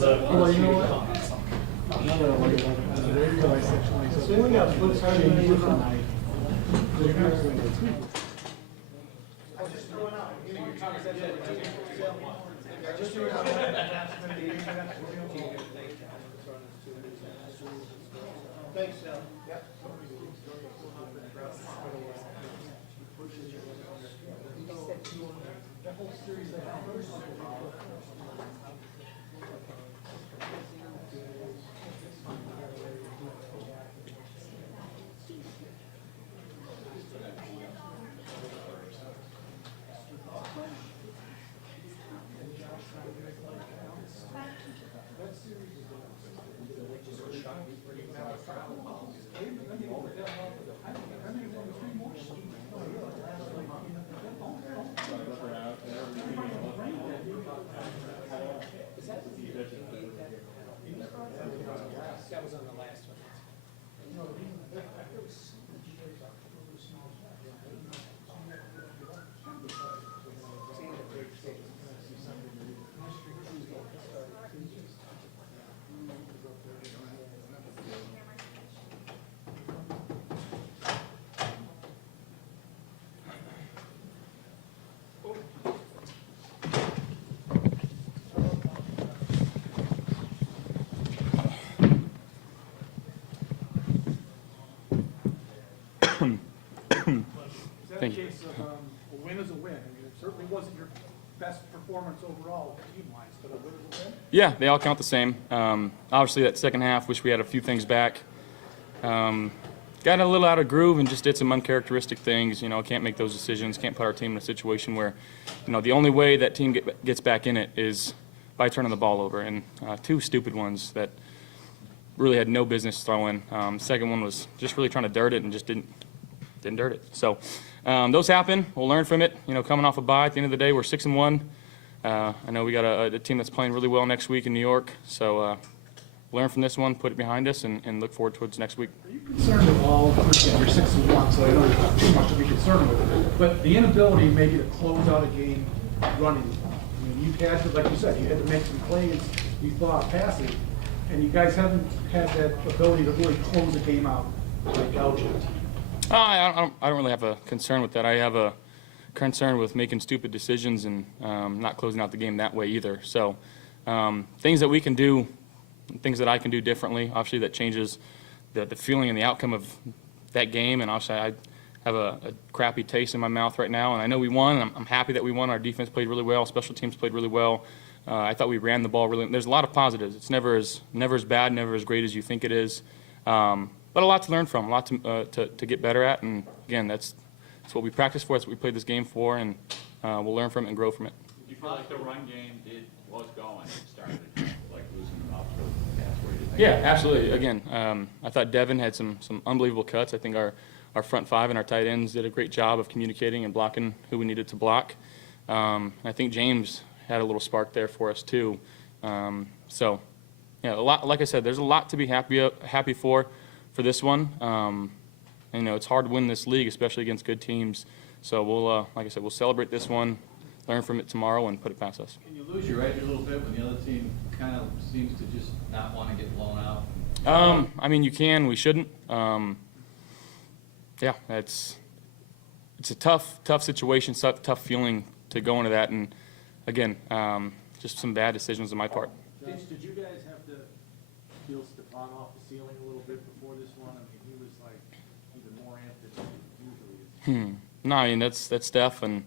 Well, you know what? Now that I look at it, on the radio, I said 27. So we got flip side of the news on night. Just throw it out. Just throw it out. Thanks, Sal. Yep. That whole series that was on the last one. Thank you. Case of a win is a win. I mean, it certainly wasn't your best performance overall team-wise, but a win is a win. Yeah, they all count the same. Obviously, that second half, wish we had a few things back. Got a little out of groove and just did some uncharacteristic things. You know, can't make those decisions. Can't put our team in a situation where, you know, the only way that team gets back in it is by turning the ball over. And two stupid ones that really had no business throwing. Second one was just really trying to dirt it and just didn't dirt it. So those happen. We'll learn from it. You know, coming off a bye, at the end of the day, we're 6-1. I know we got a team that's playing really well next week in New York. So learn from this one, put it behind us, and look forward towards next week. Are you concerned at all? Again, you're 6-1, so I know there's not too much to be concerned with. But the inability maybe to close out a game running. I mean, you've had to, like you said, you had to make some plays. You thought passing, and you guys haven't had that ability to really close a game out like Belgium. I don't really have a concern with that. I have a concern with making stupid decisions and not closing out the game that way either. So things that we can do, things that I can do differently, obviously that changes the feeling and the outcome of that game. And obviously I have a crappy taste in my mouth right now. And I know we won, and I'm happy that we won. Our defense played really well. Special teams played really well. I thought we ran the ball really. There's a lot of positives. It's never as bad, never as great as you think it is. But a lot to learn from, a lot to get better at, and again, that's what we practice for. That's what we played this game for, and we'll learn from it and grow from it. Do you feel like the run game was going? It started like losing them up for the pass where you think? Yeah, absolutely. Again, I thought Devin had some unbelievable cuts. I think our front five and our tight ends did a great job of communicating and blocking who we needed to block. I think James had a little spark there for us too. So, yeah, a lot. Like I said, there's a lot to be happy for this one. You know, it's hard to win this league, especially against good teams. So we'll, like I said, we'll celebrate this one, learn from it tomorrow, and put it past us. Can you lose your edge a little bit when the other team kind of seems to just not want to get blown out? I mean, you can. We shouldn't. Yeah, it's a tough situation, tough feeling to go into that, and again, just some bad decisions on my part. Did you guys have to feel Stefan off the ceiling a little bit before this one? I mean, he was like even more amped than he usually is. No, I mean that's Steph, and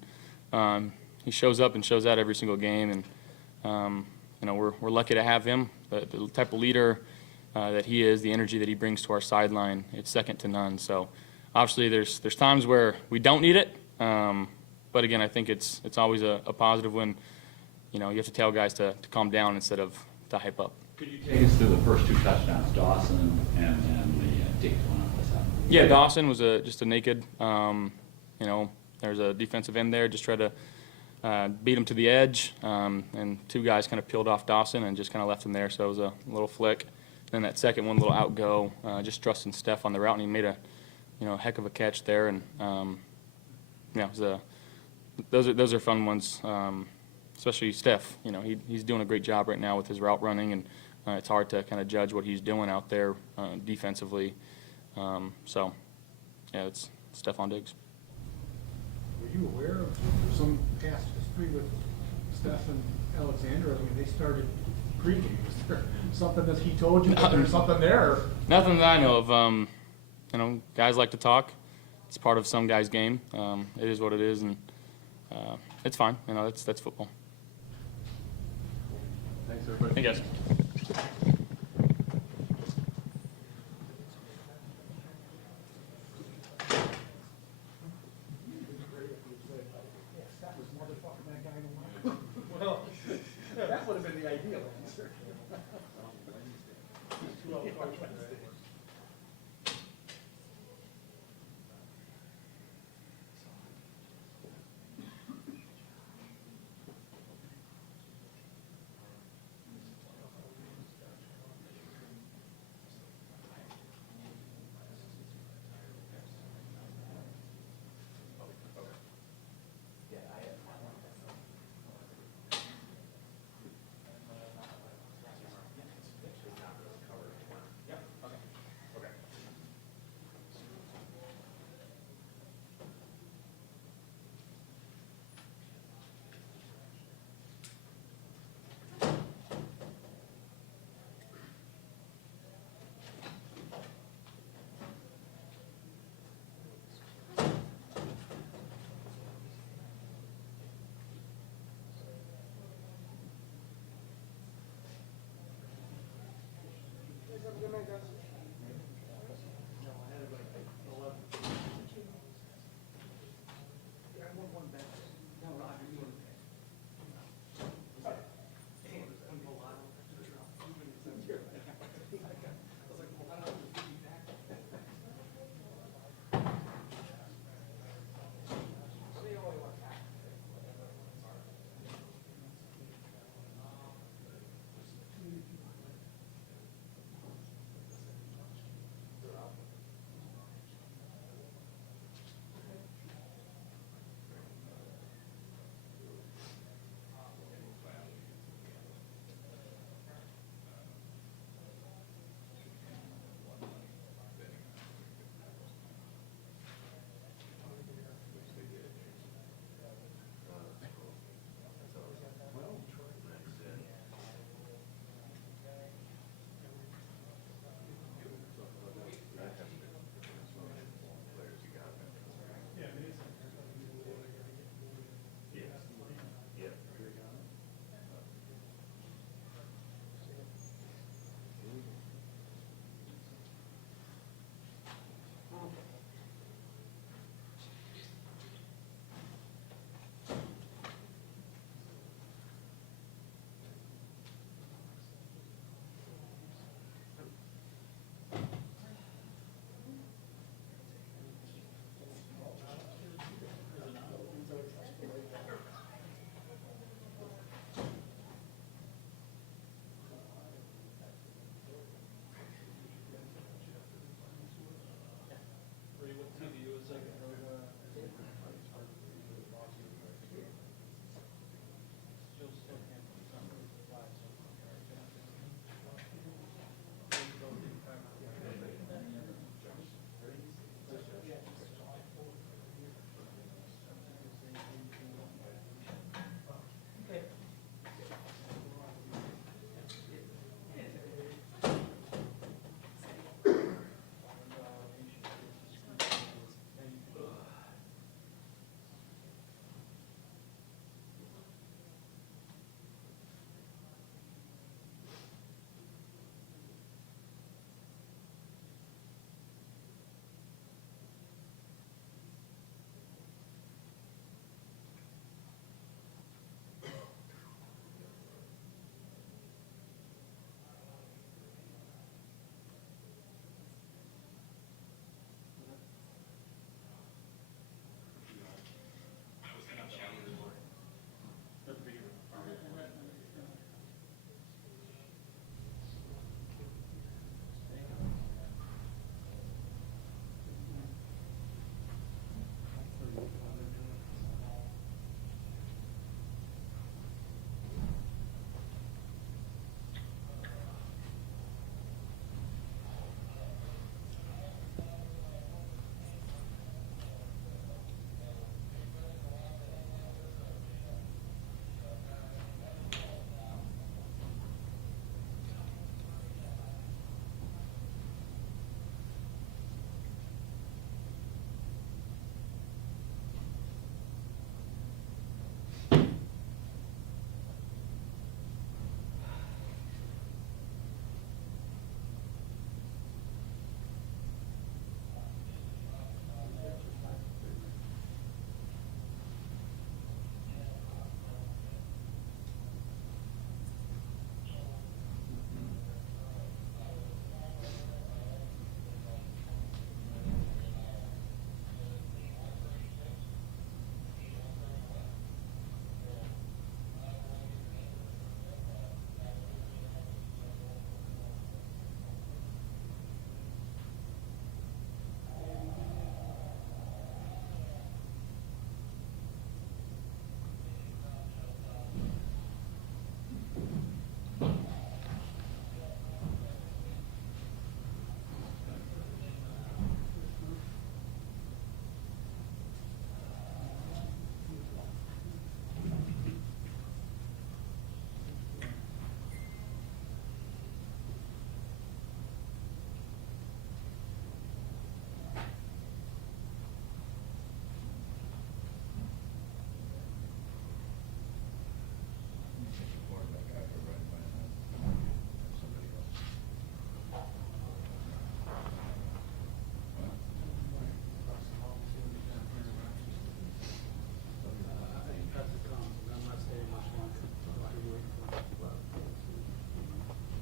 he shows up and shows out every single game, and you know we're lucky to have him. The type of leader that he is, the energy that he brings to our sideline, it's second to none. So obviously there's times where we don't need it, but again I think it's always a positive when you know you have to tell guys to calm down instead of to hype up. Could you take us through the first two touchdowns, Dawson and the Dake one? Yeah, Dawson was just a naked. You know, there's a defensive end there, just try to beat him to the edge, and two guys kind of peeled off Dawson and just kind of left him there. So it was a little flick. Then that second one, little outgo, just trusting Steph on the route, and he made a heck of a catch there. And yeah, it was those are fun ones. especially Steph. You know, he's doing a great job right now with his route running, and it's hard to kind of judge what he's doing out there defensively. So, yeah, it's Stephon Diggs. Were you aware of some past history with Steph and Alexander? I mean, they started pregame. Was there something that he told you that there's something there? Nothing that I know of. You know, guys like to talk. It's part of some guy's game. It is what it is, and it's fine. You know, that's football. Thanks, everybody. Hey, guys. Well, that would have been the ideal answer.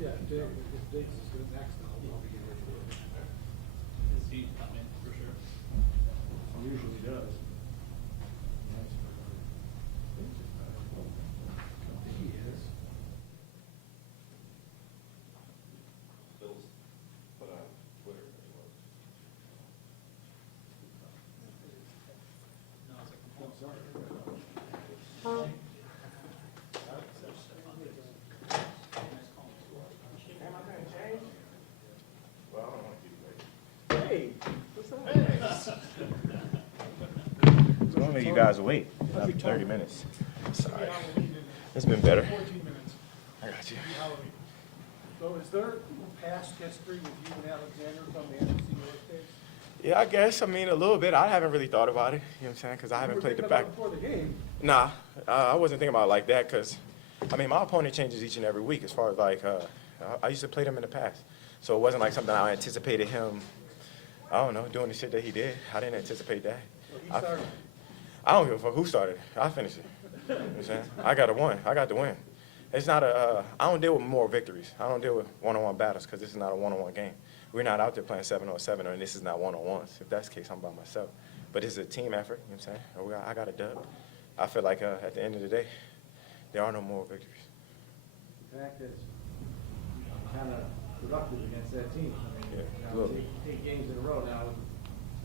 Yeah, if Diggs is good next, I'll be getting ready to do it. His feet come in for sure. Usually does. He is. Bill's put on Twitter as well. No, it's like I'm sorry. Well, I don't want to keep waiting. Hey, what's up? So long as you guys wait, another 30 minutes. Sorry. It's been better. 14 minutes. I got you. Halloween. So is there past history with you and Alexander from the NFC North days? Yeah, I guess. I mean, a little bit. I haven't really thought about it, you know what I'm saying? Because I You haven't were played the thinking back. about it before the game. Nah, I wasn't thinking about it like that because, I mean, my opponent changes each and every week as far as like, I used to play them in the past. So it wasn't like something I anticipated him, I don't know, doing the shit that he did. I didn't anticipate that. So he started. I don't give a fuck who started. I finished it. You know what I'm saying? I got to win. I got to win. It's not I don't deal with moral victories. I don't deal with one-on-one battles because this is not a one-on-one game. We're not out there playing 7-on-7, and this is not one-on-ones. If that's the case, I'm by myself. But it's a team effort, you know what I'm saying? I got a dub. I feel like at the end of the day, there are no moral victories. The fact that it's kind of productive against that team. I mean, Yeah, you a know, little. eight games in a row now with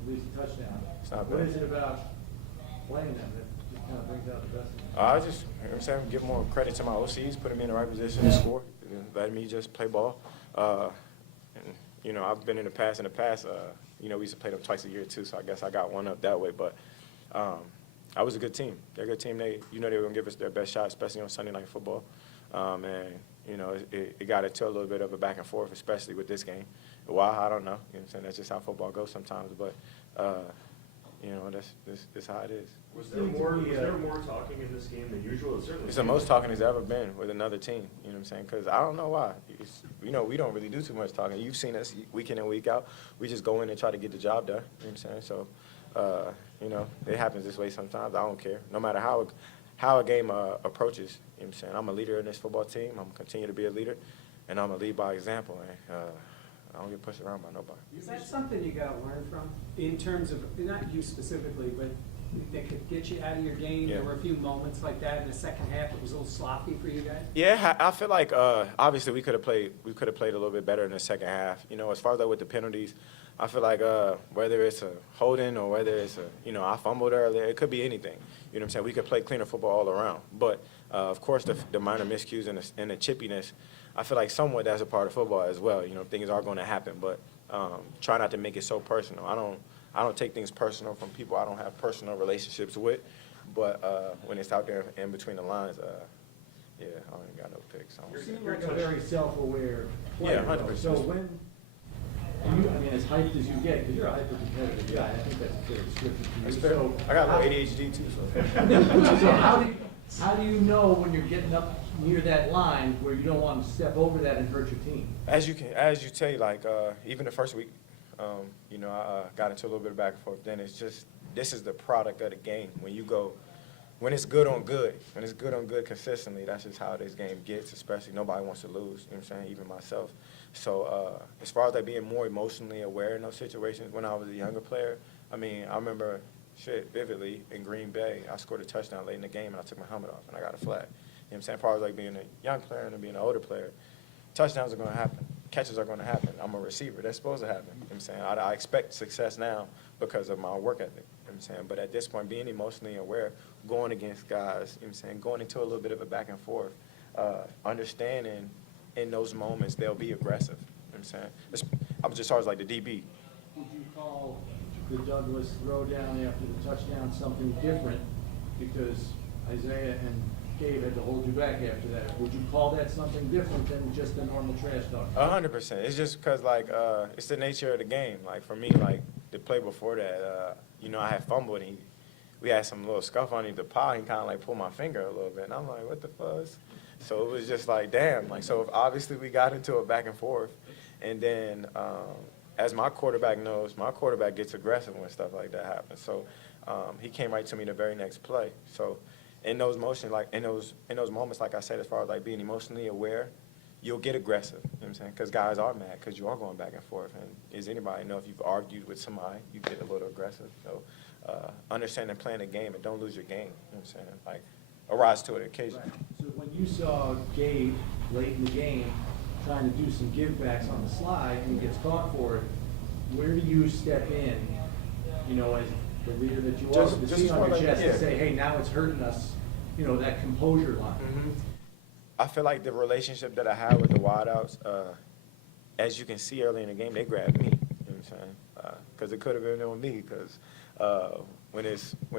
at least a touchdown. It's not What bad. is it about playing them that just kind of brings out the best in them? I just, you know what I'm saying, give more credit to my OCs, put them in the right position to score, and letting me just play ball. And, you know, I've been in the past, you know, we used to play them twice a year too, so I guess I got one up that way. But I was a good team. They're a good team. You know, they were going to give us their best shot, especially on Sunday Night Football. And, you know, it got into a little bit of a back and forth, especially with this game. Why? I don't know. You know what I'm saying? That's just how football goes sometimes. But, you know, that's how it is. Was there more talking in this game than usual? It certainly It's the most talking there's ever been with another team, you know what I'm saying? Because I don't know why. You know, we don't really do too much talking. You've seen us week in and week out. We just go in and try to get the job done, you know what I'm saying? So, you know, it happens this way sometimes. I don't care. No matter how a game approaches, you know what I'm saying? I'm a leader in this football team. I'm going to continue to be a leader, and I'm going to lead by example. And I don't get pushed around by nobody. Is that something you got to learn from, in terms of, not you specifically, but that could get you out of your game? Yeah. There were a few moments like that in the second half. It was a little sloppy for you guys. Yeah, I feel like obviously we could have played a little bit better in the second half. You know, as far as like with the penalties, I feel like whether it's a holding or whether it's I fumbled earlier, it could be anything. You know what I'm saying? We could play cleaner football all around. But of course, the minor miscues and the chippiness, I feel like somewhat that's a part of football as well. You know, things are going to happen, but try not to make it so personal. I don't take things personal from people I don't have personal relationships with, but when it's out there in between the lines, yeah, I ain't got no picks. You seem like a very self-aware player. Yeah, though. 100%. So when I mean, as hyped as you get, because you're a hyper-competitive guy, I think that's a fair description for you. That's fair. So, I got a little ADHD too, so. so how do you know when you're getting up near that line where you don't want to step over that and hurt your team? As you tell, like even the first week, you know, I got into a little bit of back and forth. Then it's just this is the product of the game. When it's good on good consistently, that's just how this game gets. Especially nobody wants to lose. You know what I'm saying? Even myself. So as far as like being more emotionally aware in those situations, when I was a younger player, I mean, I remember vividly in Green Bay, I scored a touchdown late in the game and I took my helmet off and I got a flag. You know what I'm saying? As far as like being a young player and being an older player, touchdowns are going to happen. Catches are going to happen. I'm a receiver. That's supposed to happen. You know what I'm saying? I expect success now because of my work ethic. You know what I'm saying? But at this point, being emotionally aware, going against guys, you know what I'm saying, going into a little bit of a back and forth, understanding in those moments they'll be aggressive. You know what I'm saying? I'm just always like the DB. Would you call the Douglas throwdown after the touchdown something different because Isaiah and Gabe had to hold you back after that? Would you call that something different than just a normal trash talk? 100%. It's just because, like, it's the nature of the game. Like, for me, like, the play before that, you know, I had fumbled and we had some little scuff underneath the pile. He kind of, like, pulled my finger a little bit. And I'm like, what the fuzz? So it was just like, damn. Like, so obviously we got into a back and forth. And then, as my quarterback knows, my quarterback gets aggressive when stuff like that happens. So he came right to me the very next play. So in those motions, like in those moments, like I said, as far as like being emotionally aware, you'll get aggressive, you know what I'm saying? Because guys are mad because you are going back and forth. And as anybody know, if you've argued with somebody, you get a little aggressive. So understanding playing the game and don't lose your game, you know what I'm saying? Like, arise to it occasionally. Right. So when you saw Gabe late in the game trying to do some give-backs on the slide and he gets caught for it, where do you step in, you know, as the leader that you are, Just with the seat on for your like- chest yeah. to say, hey, now it's hurting us, you know, that composure line? Mm-hmm. I feel like the relationship that I have with the wideouts, as you can see early in the game, they grabbed me. You know what I'm saying? Because it could have been on me. Because when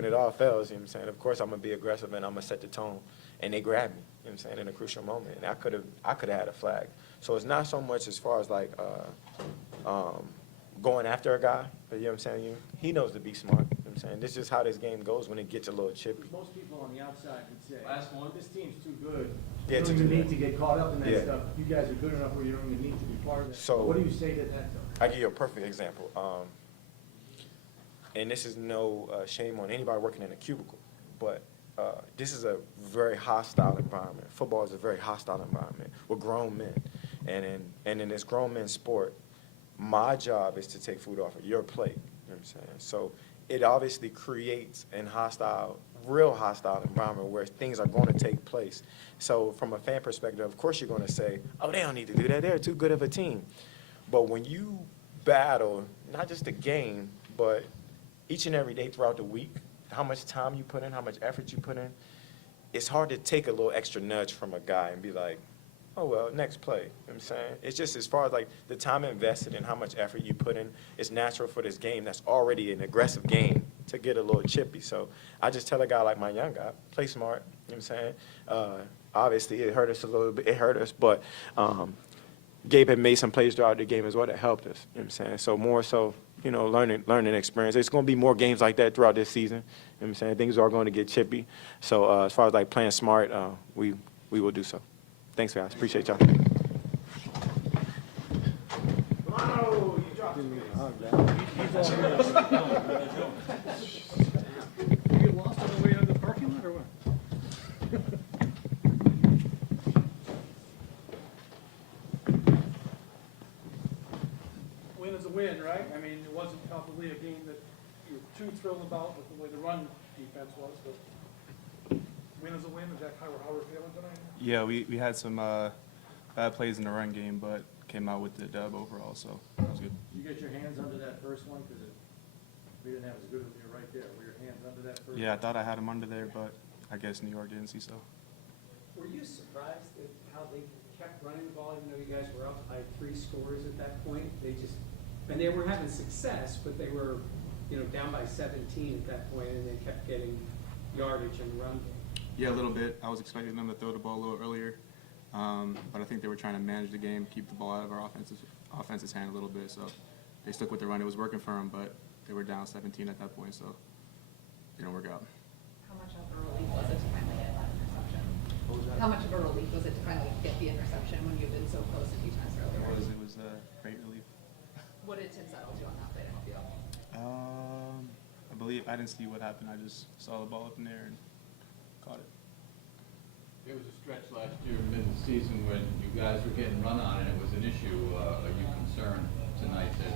it all fails, you know what I'm saying? Of course, I'm gonna be aggressive and I'm gonna set the tone. And they grabbed me. You know what I'm saying? In a crucial moment, and I could have had a flag. So it's not so much as far as like going after a guy. But you know what I'm saying? He knows to be smart. You know what I'm saying? This is just how this game goes when it gets a little chippy. Most people on the outside would say, Last one. this team's too good. Yeah, You to don't do even need that. to get caught up in that Yeah. stuff. You guys are good enough where you don't even need to be part of that. So- What do you say to that, though? I give you a perfect example. And this is no shame on anybody working in a cubicle, but this is a very hostile environment. Football is a very hostile environment with grown men. And in this grown men's sport, my job is to take food off of your plate. You know what I'm saying? So it obviously creates a real hostile environment where things are going to take place. So from a fan perspective, of course you're going to say, oh, they don't need to do that. They're too good of a team. But when you battle, not just the game, but each and every day throughout the week, how much time you put in, how much effort you put in, it's hard to take a little extra nudge from a guy and be like, oh, well, next play. You know what I'm saying? It's just as far as like the time invested and how much effort you put in, it's natural for this game that's already an aggressive game to get a little chippy. So I just tell a guy like my young guy, play smart. You know what I'm saying? Obviously, it hurt us a little bit. It hurt us, but Gabe had made some plays throughout the game as well that helped us. You know what I'm saying? So more so, you know, learning experience. There's going to be more games like that throughout this season. You know what I'm saying? Things are going to get chippy. So as far as like playing smart, we will do so. Thanks, guys. Appreciate y'all. You get lost on the way out of the parking lot or what? Win is a win, right? I mean, it wasn't probably a game that you were too thrilled about with the way the run defense was, but win is a win. Is that how we're feeling tonight? Yeah, we had some bad plays in the run game, but came out with the dub overall, so that was good. You get your hands under that first one, because we didn't have as good as you right there. Were your hands under that first? Yeah, I thought I had him under there, but I guess New York didn't see so. Were you surprised at how they kept running the ball, even though you guys were up by 3 scores at that point? And they were having success, but they were, you know, down by 17 at that point, and they kept getting yardage in the run game. Yeah, a little bit. I was expecting them to throw the ball a little earlier, but I think they were trying to manage the game, keep the ball out of our offense's hand a little bit. So they stuck with the run. It was working for them, but they were down 17 at that point, so it didn't work out. How much of a relief was it to finally get that interception? How much of a relief was it to finally get the interception when you've been so close a few times earlier? It was a great relief. What did Tim Settle do on that play to help you? I believe I didn't see what happened. I just saw the ball up in there and caught it. There was a stretch last year, mid season, when you guys were getting run on and it was an issue. Are you concerned tonight that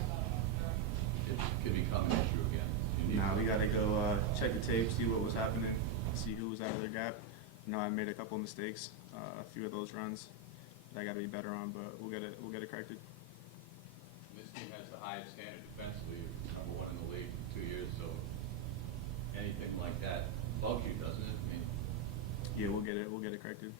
it could become an issue again? Nah, we gotta go check the tape, see what was happening, see who was out of their gap. I know I made a couple of mistakes, a few of those runs that I gotta be better on, but we'll get it corrected. This team has the highest standard defensively, number 1 in the league in 2 years, so anything like that bugs you, doesn't it? I mean, Yeah, we'll get it corrected.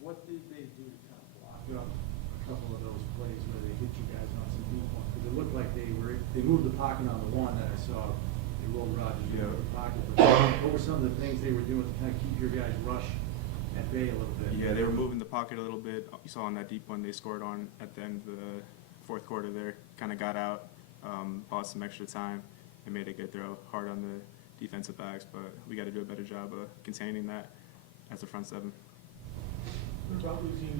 What did they do to kind of block up a couple of those plays where they hit you guys on some deep ones? Because it looked like they moved the pocket on the one that I saw. They rolled Rodgers into the pocket. But what were some of the things they were doing to kind of keep your guys rush at bay a little bit? Yeah, they were moving the pocket a little bit. You saw on that deep one they scored on at the end of the fourth quarter there. Kind of got out, bought some extra time, and made a good throw. Hard on the defensive backs, but we got to do a better job of containing that as the front seven. What about losing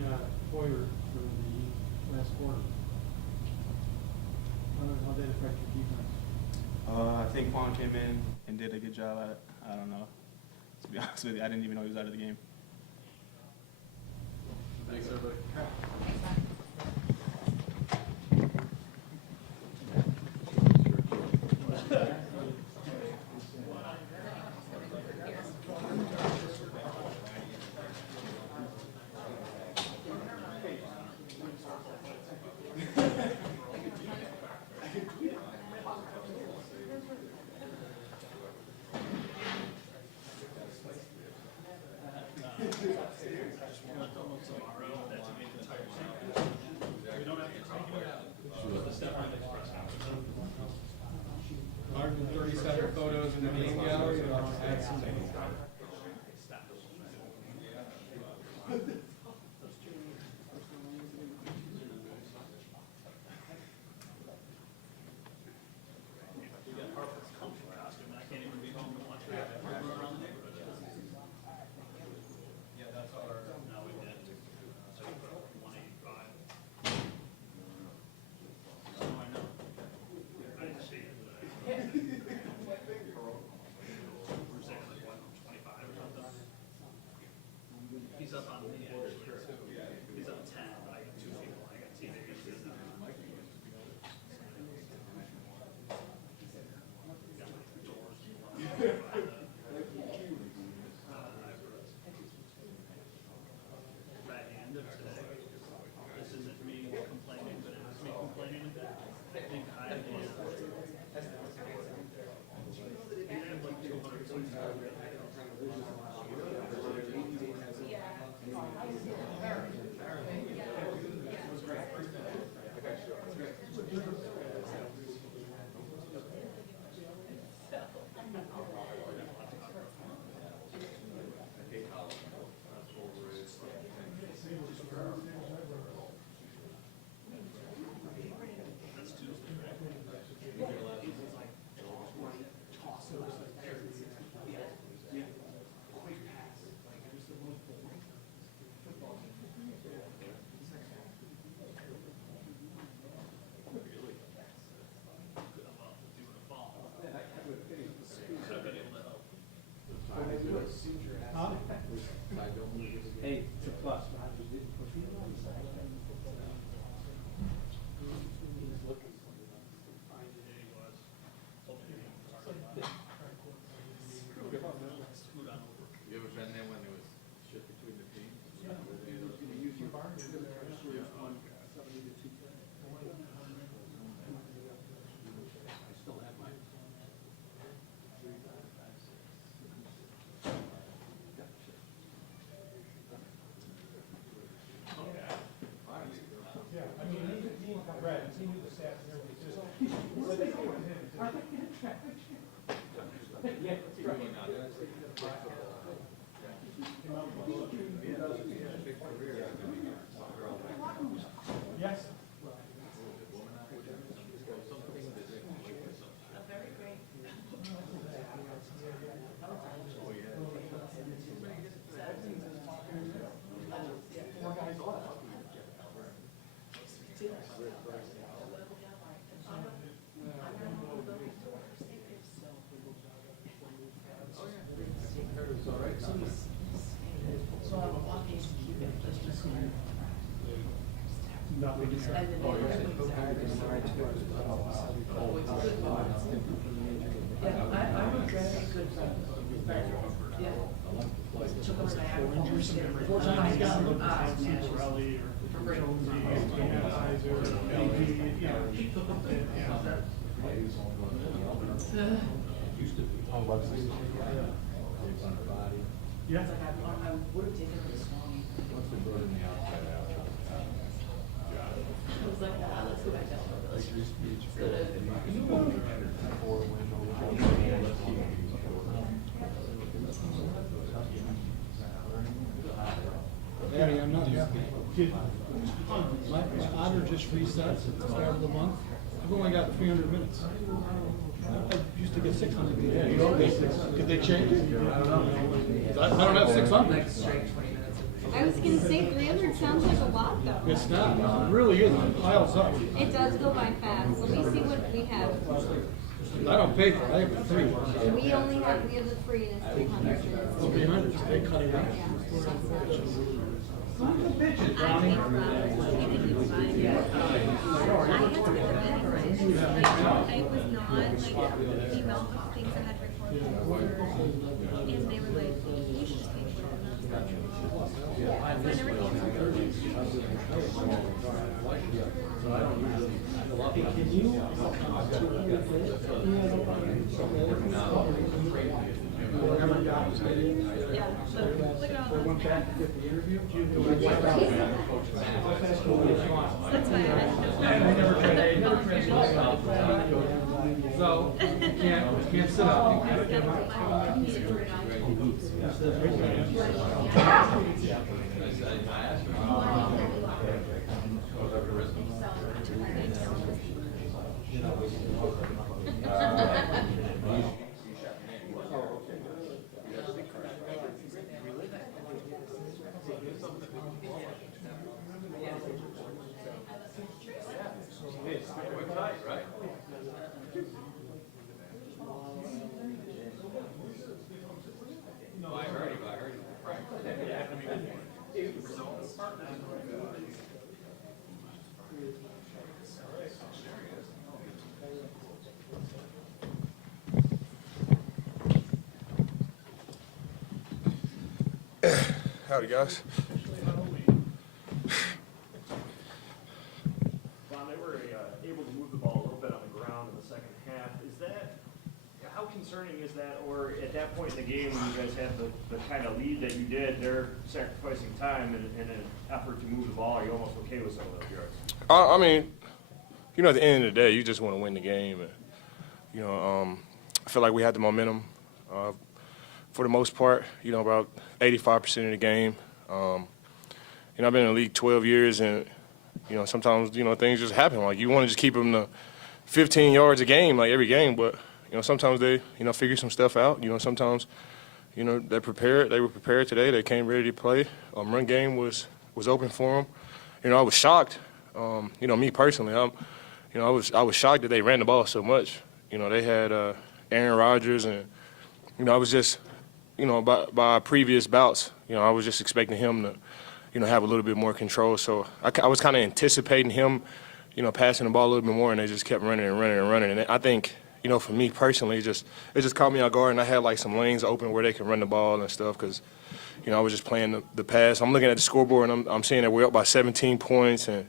Hoyer for the last quarter? How did that affect your defense? I think Quan came in and did a good job at it. I don't know. To be honest with you, I didn't even know he was out of the game. Thanks, everybody. Thanks, Matt. Larger than 37 photos in the main gallery, and I'll add some. Yeah, that's our, now we did, so 185. Oh, I know. I didn't see it, but we're saying like 125 or something. He's up on me, actually. He's up 10, but I got 2 people, I got teenagers. By the end of today, this isn't me complaining, but it is me complaining a bit. I think I am. You have like 200 points. That's Tuesday, right? Well, doing a fall. So I've been able to help. Hey, it's a plus. Fine today was, hopefully, scoot on over. You ever been there when there was shit between the teams? Yeah. I still have mine. Yeah, I mean, he read, he knew the stats and everything, just. Yes. Yeah. I would have taken this one. I was like, ah, let's go back down. Danny, I'm not happy. My honor just reset at the start of the month. I've only got 300 minutes. I used to get 600. Yeah, you know, did they change it? I don't know. I don't have 600. I was gonna say 300 sounds like a lot though. It's not. It really isn't. It piles up. It does go by fast. Let me see what we have. I don't pay for it. I have a free one. We have the free and it's 200. It's 300. They cut it out. Yeah. I think it was fine. I had to get them memorized. It was not like the amount of things I had to record before, and they were like, you should just make sure enough. So I never came to yeah, so look at all Went that. back to get the interview. That's why I So, you can't sit up. Howdy, guys. Don, they were able to move the ball a little bit on the ground in the second half. Is that, how concerning is that? Or at that point in the game when you guys had the kind of lead that you did, they're sacrificing time in an effort to move the ball. Are you almost okay with some of those yards? I mean, you know, at the end of the day, you just want to win the game. And, you know, I feel like we had the momentum for the most part, you know, about 85% of the game. You know, I've been in the league 12 years, and, you know, sometimes, you know, things just happen. Like, you want to just keep them to 15 yards a game, like every game, but, you know, sometimes they, you know, figure some stuff out. You know, sometimes, you know, they're prepared. They were prepared today. They came ready to play. Run game was open for them. You know, I was shocked. You know, me personally, you know, I was shocked that they ran the ball so much. You know, they had Aaron Rodgers, and, you know, I was just, you know, by previous bouts, you know, I was just expecting him to, you know, have a little bit more control. So I was kind of anticipating him, you know, passing the ball a little bit more, and they just kept running and running and running. And I think, you know, for me personally, it just caught me off guard, and I had like some lanes open where they can run the ball and stuff because, you know, I was just playing the pass. I'm looking at the scoreboard, and I'm seeing that we're up by 17 points, and,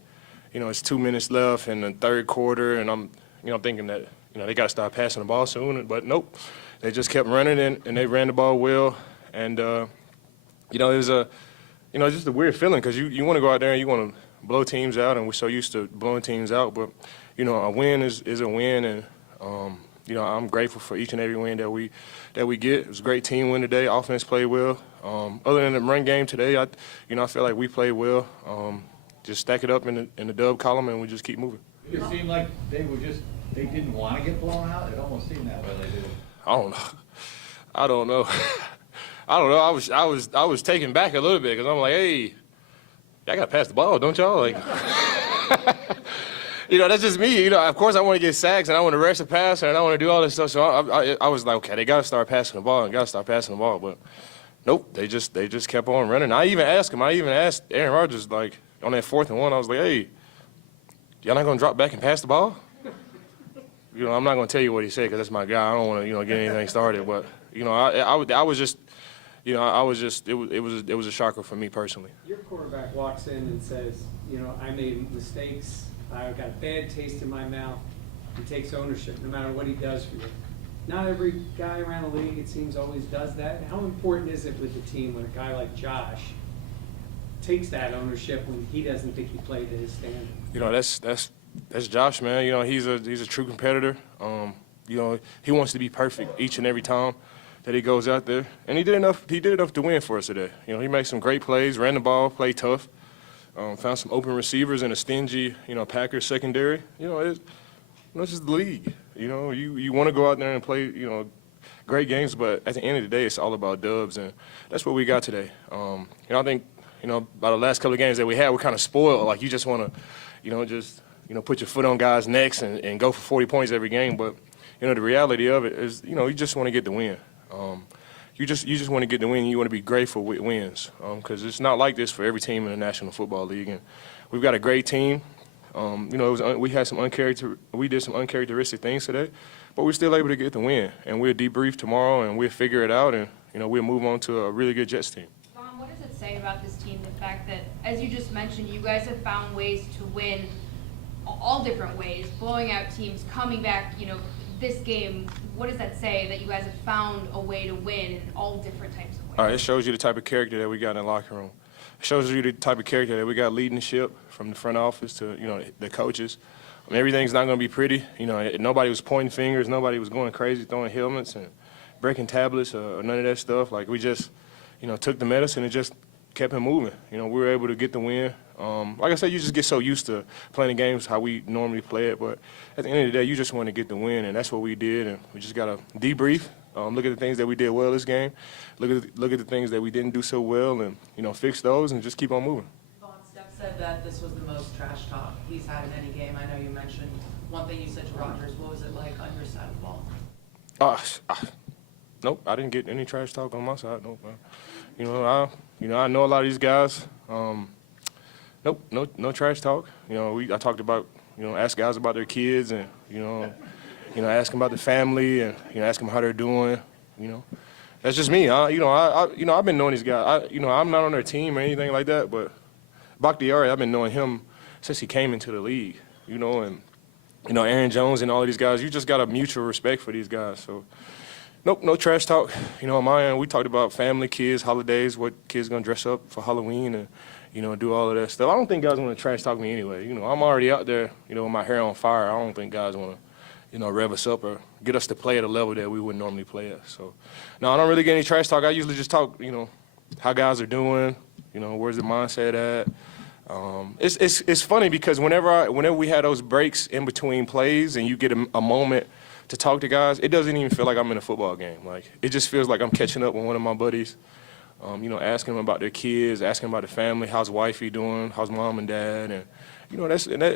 you know, it's 2 minutes left in the third quarter, and I'm, you know, thinking that, you know, they got to start passing the ball soon, but nope. They just kept running, and they ran the ball well. And, you know, it was you know, just a weird feeling because you want to go out there and you want to blow teams out, and we're so used to blowing teams out. But, you know, a win is a win, and, you know, I'm grateful for each and every win that we get. It was a great team win today. Offense played well. Other than the run game today, I feel like we played well. Just stack it up in the dub column, and we just keep moving. It seemed like they didn't want to get blown out. It almost seemed that way they did. I don't know. I was taken back a little bit because I'm like, hey, y'all got to pass the ball, don't y'all? Like, you know, that's just me. You know, of course I want to get sacks and I want to rush the passer and I want to do all this stuff. So I was like, okay, they got to start passing the ball But nope, they just kept on running. I even asked Aaron Rodgers, like, on that 4th and 1, I was like, hey, y'all not going to drop back and pass the ball? You know, I'm not going to tell you what he said because that's my guy. I don't want to, you know, get anything started. But, you know, I was just, you know, it was a shocker for me personally. Your quarterback walks in and says, you know, I made mistakes. I got a bad taste in my mouth. He takes ownership no matter what he does for you. Not every guy around the league, it seems, always does that. How important is it with the team when a guy like Josh takes that ownership when he doesn't think he played to his standard? You know, that's Josh, man. You know, he's a true competitor. You know, he wants to be perfect each and every time that he goes out there, and he did enough to win for us today. You know, he made some great plays, ran the ball, played tough, found some open receivers in a stingy, you know, Packers secondary. You know, it's just the league. You know, you want to go out there and play, you know, great games, but at the end of the day, it's all about dubs, and that's what we got today. You know, I think, you know, by the last couple of games that we had, we're kind of spoiled. Like, you just want to, you know, just, you know, put your foot on guys' necks and go for 40 points every game. But, you know, the reality of it is, you know, you just want to get the win. you just want to get the win. You want to be grateful with wins, because it's not like this for every team in the National Football League. And we've got a great team. We did some uncharacteristic things today, but we're still able to get the win. And we'll debrief tomorrow, and we'll figure it out, and we'll move on to a really good Jets team. Vaughn, what does it say about this team, the fact that, as you just mentioned, you guys have found ways to win all different ways, blowing out teams, coming back, this game? What does that say, that you guys have found a way to win in all different types of ways? All right, it shows you the type of character that we got in the locker room. It shows you the type of character that we got leading the ship, from the front office to, the coaches. Everything's not going to be pretty. Nobody was pointing fingers. Nobody was going crazy, throwing helmets and breaking tablets or none of that stuff. Like, we just, took the medicine and just kept it moving. We were able to get the win. Like I said, you just get so used to playing games how we normally play it. But at the end of the day, you just want to get the win, and that's what we did. And we just got to debrief, look at the things that we did well this game, look at the things that we didn't do so well, and, fix those and just keep on moving. Vaughn, Steph said that this was the most trash talk he's had in any game. I know you mentioned one thing you said to Rodgers. What was it like on your side of the ball? Nope, I didn't get any trash talk on my side. Nope. I know a lot of these guys. Nope, no trash talk. I talked about, ask guys about their kids and, ask them about the family and, ask them how they're doing. That's just me. I've been knowing these guys. I'm not on their team or anything like that, but Bakhtiari, I've been knowing him since he came into the league. And Aaron Jones and all of these guys. You just got a mutual respect for these guys. So, nope, no trash talk. On my end, we talked about family, kids, holidays, what kids gonna dress up for Halloween, and do all of that stuff. I don't think guys want to trash talk me anyway. I'm already out there, with my hair on fire. I don't think guys want to, rev us up or get us to play at a level that we wouldn't normally play at. So, no, I don't really get any trash talk. I usually just talk, how guys are doing, where's the mindset at. It's funny because whenever we had those breaks in between plays and you get a moment to talk to guys, it doesn't even feel like I'm in a football game. Like, it just feels like I'm catching up with one of my buddies. Asking them about their kids, asking about the family, how's wifey doing, how's mom and dad, and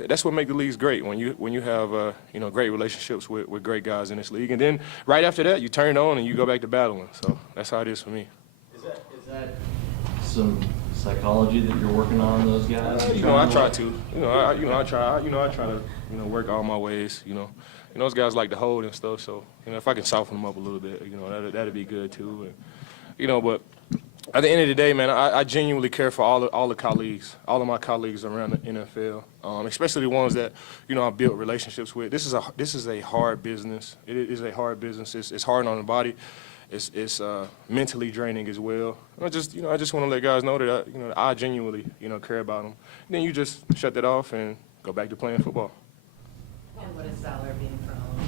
that's what makes the leagues great, when you have great relationships with great guys in this league, and then right after that you turn on and you go back to battling. So that's how it is for me. Is that some psychology that you're working on those guys? I try to. I try to work all my ways. Those guys like to hold and stuff. So if I can soften them up a little bit, that'd be good too. And, but at the end of the day, man, I genuinely care for all the colleagues, all of my colleagues around the NFL, especially the ones that I built relationships with. This is a hard business. It is a hard business. It's hard on the body. It's mentally draining as well. I just want to let guys know that I genuinely care about them. And then you just shut that off and go back to playing football. And what is Valor being for Halloween?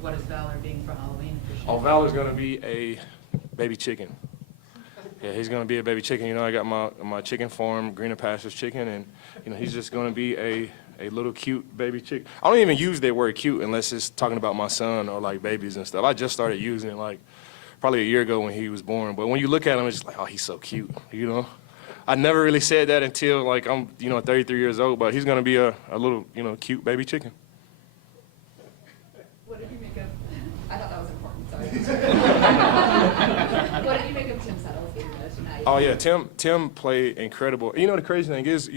What is Valor being for Halloween? Oh, Valor's gonna be a baby chicken. Yeah, he's gonna be a baby chicken. I got my chicken farm, greener pastures chicken, and he's just gonna be a little cute baby chicken. I don't even use that word cute unless it's talking about my son or like babies and stuff. I just started using it like probably a year ago when he was born. But when you look at him, it's just like, oh, he's so cute. I never really said that until like I'm 33 years old. But he's gonna be a little cute baby chicken. What did you make of? I thought that was important. Sorry. What did you make of Tim Settle's game tonight? Oh yeah, Tim played incredible. The crazy thing is,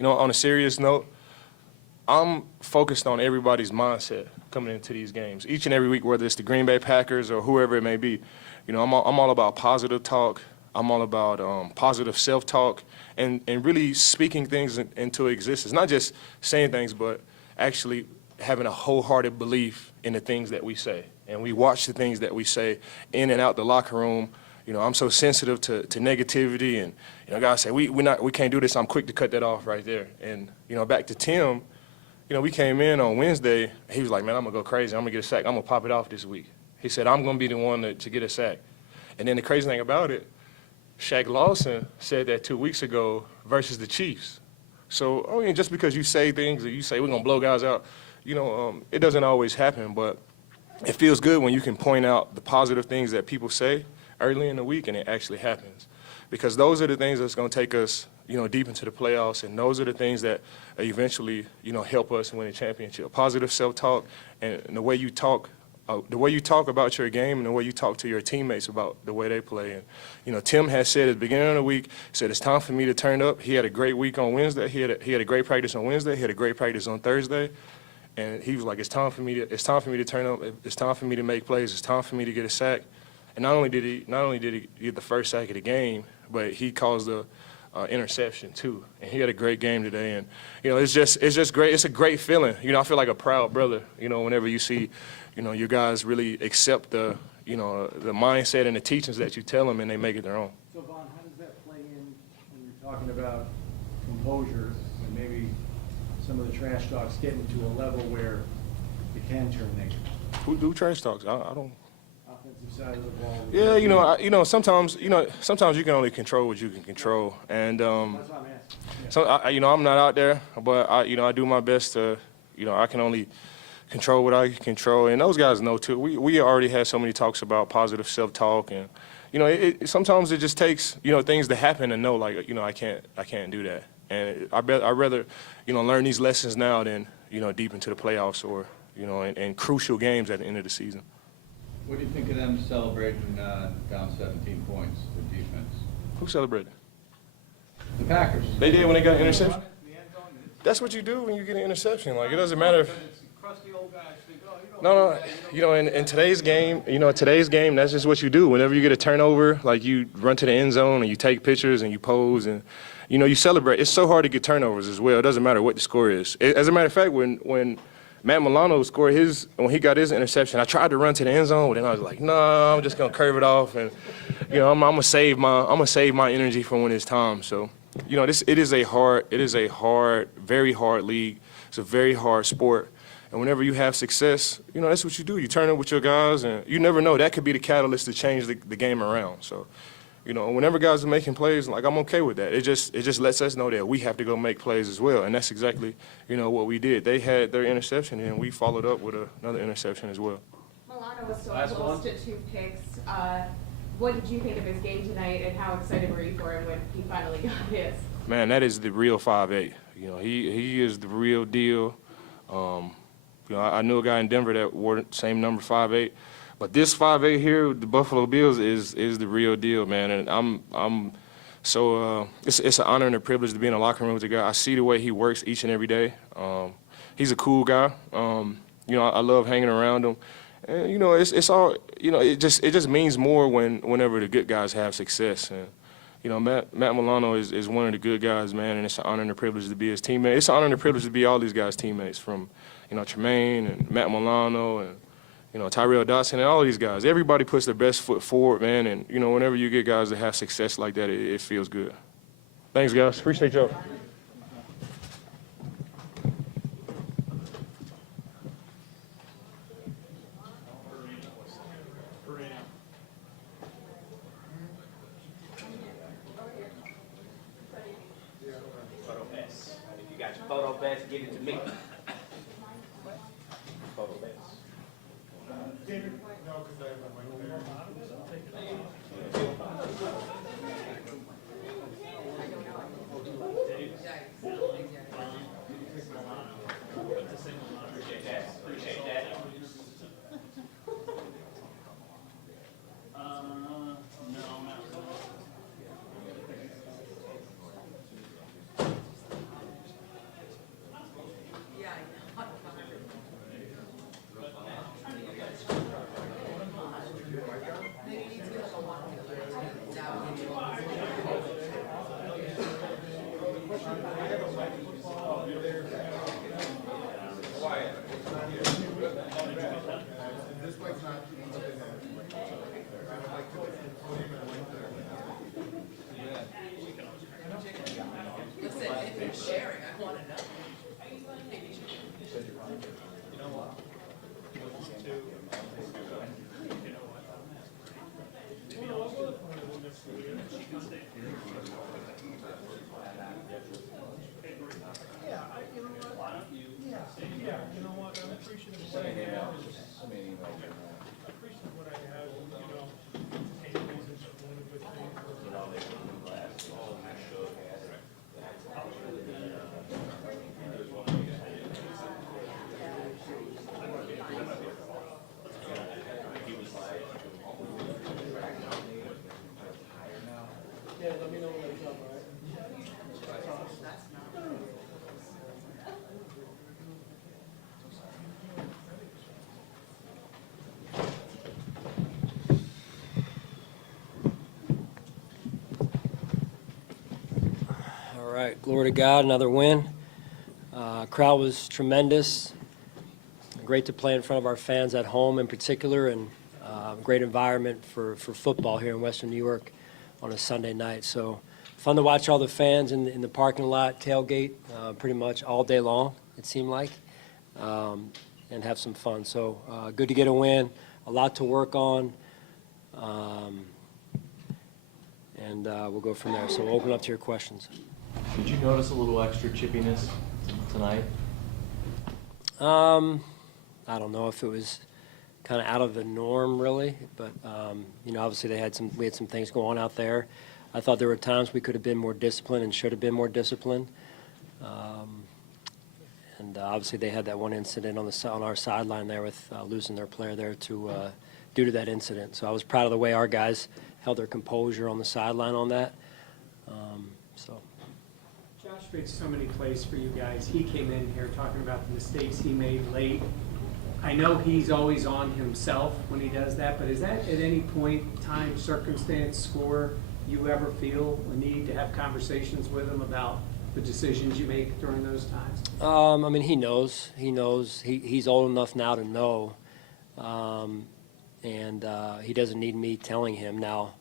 on a serious note, I'm focused on everybody's mindset coming into these games. Each and every week, whether it's the Green Bay Packers or whoever it may be, I'm all about positive talk. I'm all about positive self-talk and really speaking things into existence. Not just saying things, but actually having a wholehearted belief in the things that we say. And we watch the things that we say in and out the locker room. I'm so sensitive to negativity, and guys say we can't do this. I'm quick to cut that off right there. And back to Tim, we came in on Wednesday. He was like, man, I'm gonna go crazy. I'm gonna get a sack. I'm gonna pop it off this week. He said, I'm gonna be the one to get a sack. And then the crazy thing about it, Shaq Lawson said that 2 weeks ago versus the Chiefs. So just because you say things, or you say we're gonna blow guys out, it doesn't always happen. But it feels good when you can point out the positive things that people say early in the week, and it actually happens. Because those are the things that's going to take us, deep into the playoffs, and those are the things that eventually, help us win a championship. Positive self-talk and the way you talk the way you talk about your game and the way you talk to your teammates about the way they play. And, you know, Tim has said at the beginning of the week, said it's time for me to turn up. He had a great week on Wednesday. He had a great practice on Wednesday. He had a great practice on Thursday. And he was like, it's time for me to turn up. It's time for me to make plays. It's time for me to get a sack. And not only did he get the first sack of the game, but he caused the interception too. And he had a great game today. And you know, it's just great. It's a great feeling. You know, I feel like a proud brother. You know, whenever you see, you know, your guys really accept the mindset and the teachings that you tell them, and they make it their own. So Vaughn, how does that play in when you're talking about composure and maybe some of the trash talks getting to a level where it can turn negative? Who do trash talks? I don't. Offensive side of the ball. Yeah, sometimes you can only control what you can control, and That's what I'm asking. Yeah. so I'm not out there, but I do my best to, I can only control what I can control, and those guys know too. We already had so many talks about positive self-talk, and sometimes it just takes things to happen to know, like, I can't do that, and I'd rather learn these lessons now than deep into the playoffs or in crucial games at the end of the season. What do you think of them celebrating down 17 points, the defense? Who celebrated? The Packers. They did when they got an interception? That's what you do when you get an interception. Like, it doesn't matter if... No, in today's game, that's just what you do. Whenever you get a turnover, like, you run to the end zone and you take pictures and you pose and, you celebrate. It's so hard to get turnovers as well. It doesn't matter what the score is. As a matter of fact, when Matt Milano scored when he got his interception, I tried to run to the end zone, but then I was like, no, I'm just gonna curve it off, and I'm gonna save my energy for when it's time. So, it is a hard, very hard league. It's a very hard sport, and whenever you have success, that's what you do. You turn it with your guys, and you never know, that could be the catalyst to change the game around. So, whenever guys are making plays, like, I'm okay with that. It just lets us know that we have to go make plays as well, and that's exactly, what we did. They had their interception, and we followed up with another interception as well. Milano was so close to 2 picks. What did you think of his game tonight, and how excited were you for him when he finally got his? Man, that is the real 5'8". He is the real deal. I knew a guy in Denver that wore the same number, 5'8". But this 5'8" here, the Buffalo Bills, is the real deal, man. And I'm so it's an honor and a privilege to be in a locker room with the guy. I see the way he works each and every day. He's a cool guy. I love hanging around him. And it's all it just means more whenever the good guys have success. And Matt Milano is one of the good guys, man. And it's an honor and a privilege to be his teammate. It's an honor and a privilege to be all these guys' teammates, from Tremaine and Matt Milano and Tyrell Dotson and all these guys. Everybody puts their best foot forward, man, and, whenever you get guys that have success like that, it feels good. Thanks, guys. Appreciate y'all. Photo pass. If you got your photo pass, give it to me. Photo pass. David, no, because I have my mic there. Appreciate that. Glory to God, another win. Crowd was tremendous. Great to play in front of our fans at home in particular, and great environment for football here in Western New York on a Sunday night. So fun to watch all the fans in the parking lot, tailgate, pretty much all day long, it seemed like, and have some fun. So good to get a win, a lot to work on, and we'll go from there. So we'll open up to your questions. Did you notice a little extra chippiness tonight? I don't know if it was kind of out of the norm, really, but you know, obviously we had some things going on out there. I thought there were times we could have been more disciplined and should have been more disciplined. And obviously they had that one incident on our sideline there with losing their player there due to that incident. So I was proud of the way our guys held their composure on the sideline on that. Josh makes so many plays for you guys. He came in here talking about the mistakes he made late. I know he's always on himself when he does that, but is that at any point, time, circumstance, score, you ever feel a need to have conversations with him about the decisions you make during those times? I mean, he knows. He's old enough now to know, and he doesn't need me telling him. Now,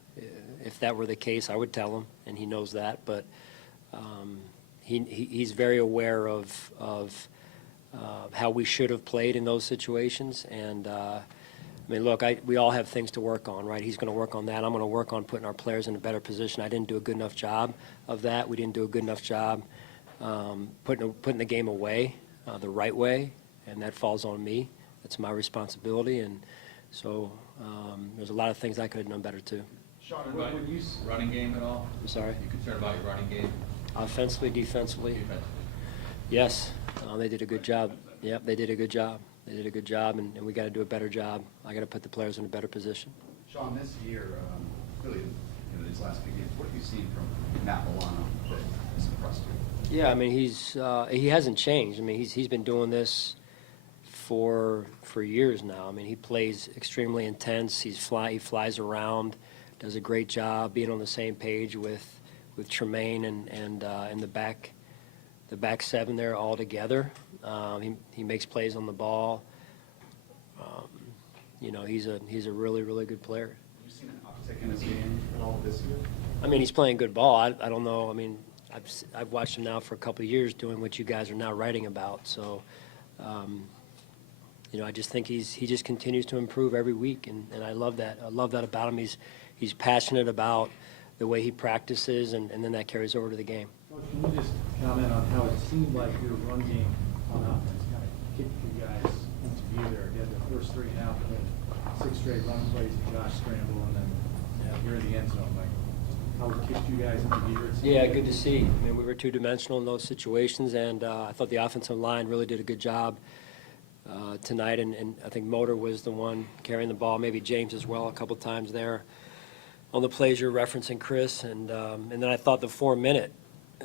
if that were the case, I would tell him, and he knows that. But he's very aware of how we should have played in those situations. And I mean, look, we all have things to work on, right? He's going to work on that. I'm going to work on putting our players in a better position. I didn't do a good enough job of that. We didn't do a good enough job putting the game away the right way, and that falls on me. That's my responsibility. And so there's a lot of things I could have done better too. Sean, about your running game at all? I'm sorry? You concerned about your running game? Offensively, defensively? Yes. They did a good job. Yep, they did a good job. They did a good job, and we got to do a better job. I got to put the players in a better position. Sean, this year, really, these last few games, what have you seen from Matt Milano that has impressed you? Yeah, I mean, he hasn't changed. I mean, he's been doing this for years now. I mean, he plays extremely intense. He flies around, does a great job being on the same page with Tremaine and the back seven there all together. He makes plays on the ball. You know, he's a really, really good player. Have you seen an uptick in his game at all this year? I mean, he's playing good ball. I don't know. I mean, I've watched him now for a couple of years doing what you guys are now writing about. So, you know, I just think he just continues to improve every week, and I love that. I love that about him. He's passionate about the way he practices, and then that carries over to the game. Coach, can you just comment on how it seemed like your run game on offense kind of kicked you guys into view there? You had the first 3.5, and then 6 straight run plays, and Josh scramble, and then you're in the end zone. Like, how it kicked you guys into view? Yeah, good to see. I mean, we were two-dimensional in those situations, and I thought the offensive line really did a good job tonight, and I think Motor was the one carrying the ball, maybe James as well a couple times there on the plays you're referencing, Chris, and then I thought the 4-minute,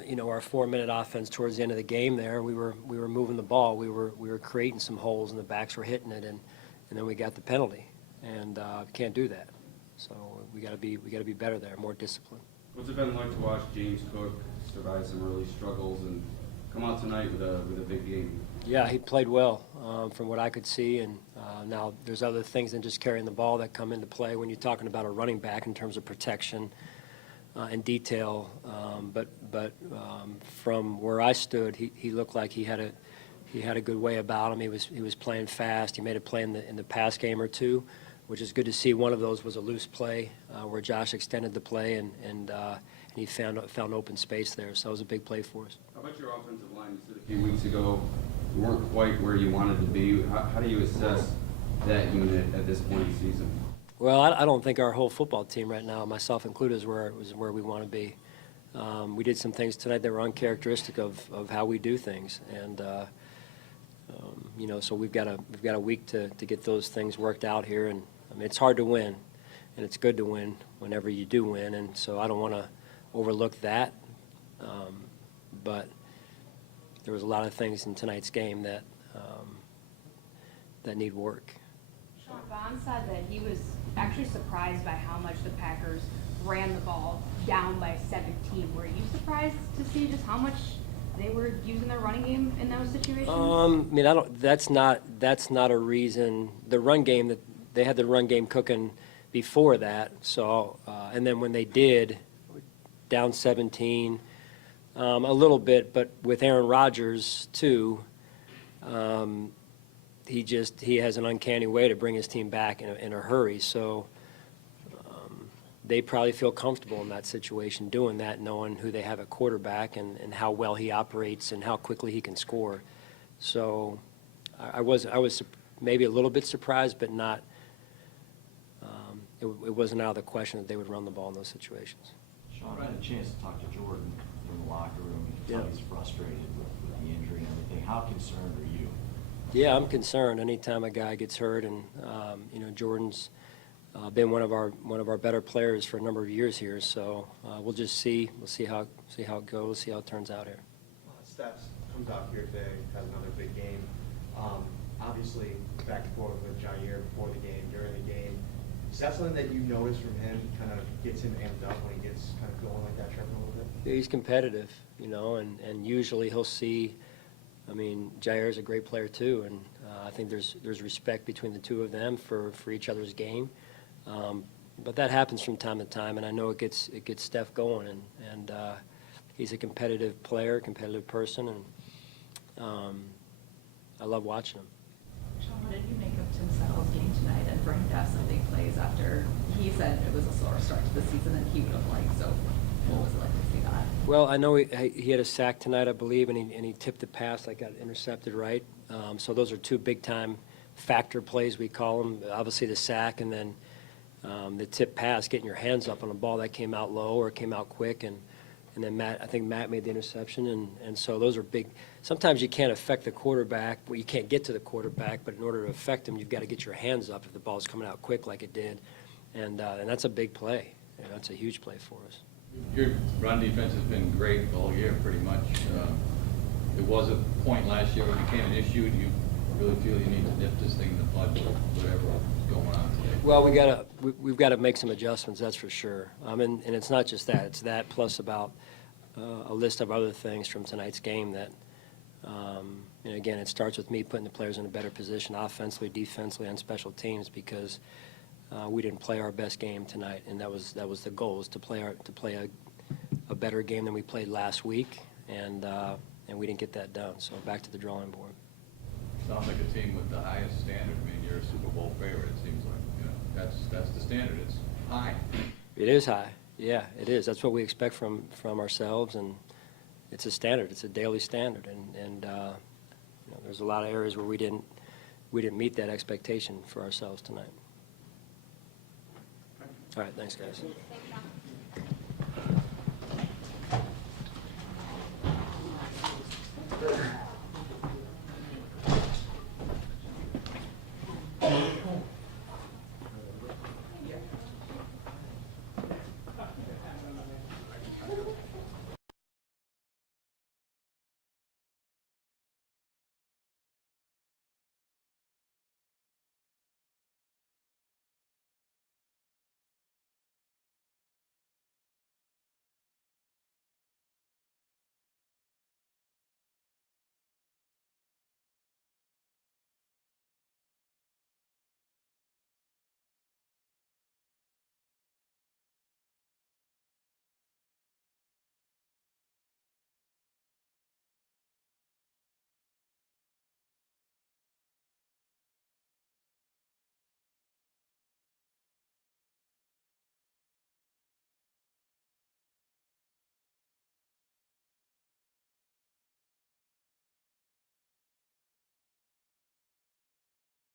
you know, our 4-minute offense towards the end of the game there, we were moving the ball, we were creating some holes, and the backs were hitting it, and then we got the penalty, and can't do that. So we got to be better there, more disciplined. What's it been like to watch James Cook survive some early struggles and come out tonight with a big game? Yeah, he played well from what I could see, and now there's other things than just carrying the ball that come into play when you're talking about a running back in terms of protection and detail. But from where I stood, he looked like he had a good way about him. He was playing fast. He made a play in the pass game or two, which is good to see. One of those was a loose play where Josh extended the play and he found open space there. So it was a big play for us. How about your offensive line? You said a few weeks ago you weren't quite where you wanted to be. How do you assess that unit at this point in the season? Well, I don't think our whole football team right now, myself included, is where we want to be. We did some things tonight that were uncharacteristic of how we do things, and you know, so we've got a week to get those things worked out here. And I mean, it's hard to win, and it's good to win whenever you do win, and so I don't want to overlook that. But there was a lot of things in tonight's game that need work. Sean Vaughn said that he was actually surprised by how much the Packers ran the ball down by 17. Were you surprised to see just how much they were using their running game in those situations? I mean, that's not a reason. The run game, that they had the run game cooking before that. So, and then when they did, down 17, a little bit, but with Aaron Rodgers too, he has an uncanny way to bring his team back in a hurry. So they probably feel comfortable in that situation doing that, knowing who they have at quarterback and how well he operates and how quickly he can score. So I was maybe a little bit surprised, but not. It wasn't out of the question that they would run the ball in those situations. Sean, I had a chance to talk to Jordan in the locker room. He Yeah. he's frustrated with the injury and everything. How concerned are you? Yeah, I'm concerned. Anytime a guy gets hurt, and Jordan's been one of our better players for a number of years here. So we'll just see. We'll see how it goes. See how it turns out here. Steph comes out here today, has another big game. Obviously, back and forth with Jair before the game, during the game. Is that something that you notice from him? Kind of gets him amped up when he gets kind of going like that, Trevor, a little bit. Yeah, he's competitive, and usually he'll see. I mean, Jair's a great player too, and I think there's respect between the two of them for each other's game. But that happens from time to time, and I know it gets Steph going, and he's a competitive player, competitive person, and I love watching him. Sean, what did you make of Tim Settle's game tonight and for him to have some big plays after he said it was a slower start to the season than he would have liked? So what was it like to see that? Well, I know he had a sack tonight, I believe, and he tipped the pass that got intercepted right. So those are two big-time factor plays, we call them. Obviously the sack and then the tip pass, getting your hands up on a ball that came out low or came out quick. And then I think Matt made the interception. And so those are big. Sometimes you can't affect the quarterback. Well, you can't get to the quarterback, but in order to affect him, you've got to get your hands up if the ball's coming out quick like it did. And that's a big play. That's a huge play for us. Your run defense has been great all year, pretty much. There was a point last year when it became an issue. Do you really feel you need to nip this thing in the bud, whatever is going on today? Well, we've got to make some adjustments, that's for sure. And it's not just that. It's that plus about a list of other things from tonight's game that, and again, it starts with me putting the players in a better position offensively, defensively, on special teams because we didn't play our best game tonight, and that was the goal, is to play a better game than we played last week, and we didn't get that done. So back to the drawing board. Sounds like a team with the highest standard. I mean, you're a Super Bowl favorite, it seems like. That's the standard. It's high. It is high. Yeah, it is. That's what we expect from ourselves, and it's a standard. It's a daily standard, and there's a lot of areas where we didn't meet that expectation for ourselves tonight. All right, thanks, guys. Thanks, Sean.